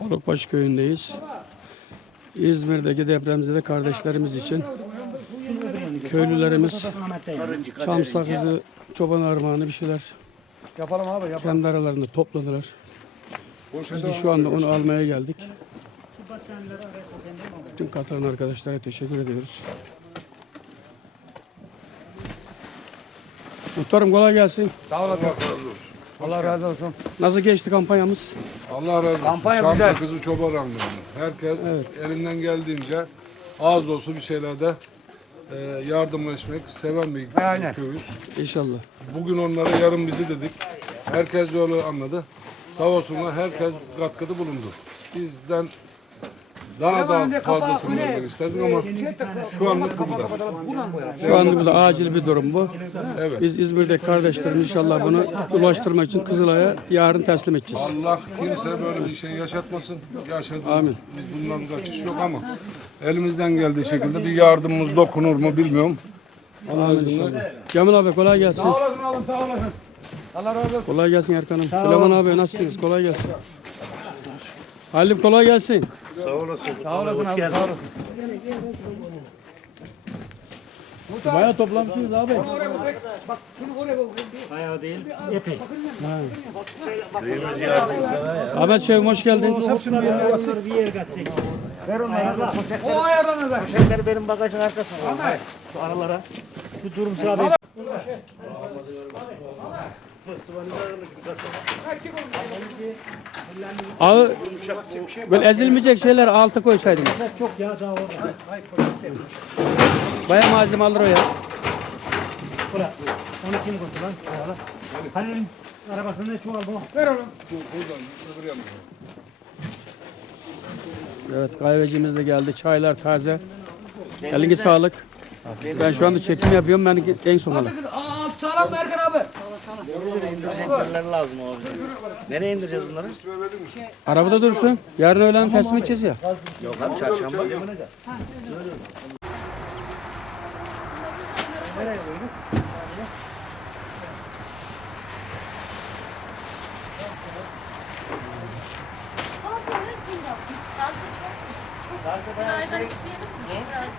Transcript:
Olukbaşı köyündeyiz. İzmir'deki depremzede kardeşlerimiz için köylülerimiz çam sakızı, çoban armağanı bir şeyler Yapalım abi yapalım. kendi aralarında topladılar. Biz de şu anda onu almaya geldik. Bütün katılan arkadaşlara teşekkür ediyoruz. Muhtarım kolay gelsin. Sağ olasın. Allah razı olsun. Allah razı olsun. Nasıl geçti kampanyamız? Allah razı olsun. Kampanya Çam güzel. sakızı çoban ranglarını. Herkes elinden geldiğince az da olsa bir şeylerde e, yardımlaşmak seven bir Aynen. köyüz. İnşallah. Bugün onlara yarın bizi dedik. Herkes de öyle anladı. Sağ olsunlar herkes katkıda bulundu. Bizden daha da fazlasını vermek isterdik ama şu anlık bu kadar. Şu anda bu da acil bir durum bu. Evet. Biz İzmir'deki kardeşlerimiz inşallah bunu ulaştırmak için Kızılay'a yarın teslim edeceğiz. Allah kimse böyle bir şey yaşatmasın. Yaşadı. Amin. Biz bundan kaçış yok ama elimizden geldiği şekilde bir yardımımız dokunur mu bilmiyorum. Allah izniyle. Cemil abi kolay gelsin. Sağ olasın oğlum sağ olasın. Allah razı olsun. Kolay gelsin Erkan'ım. Süleyman abi nasılsınız? Kolay gelsin. Halim kolay gelsin. Sağ olasın abi sağ olasın. Bayağı toplamışsınız abi. Bayağı değil, epey. Ahmet Şevim hoş geldin. Bir yer kaçacak. Ver onları. O ayarlanır be. Poşetleri benim bagajın arkasına koy. Şu aralara. Şu durum abi. Ağı böyle ezilmeyecek şeyler altı koysaydın. Çok ya daha orada. Bayağı malzeme alır o ya. Bırak. Onu kim koydu lan? Çuvala. Halil'in arabasında çuval bu. Ver oğlum. Evet kahvecimiz de geldi. Çaylar taze. Eline sağlık. Ben şu anda çekim yapıyorum. Ben en son alırım. Aa mı Erkan abi? Yerler lazım bize. Nereye indireceğiz bunları? Arabada dursun. Yarın öğlen teslim edeceğiz ya. Yok abi çarşamba. Salça çok. Salça bayağı şey. Biraz isteyelim mi? Biraz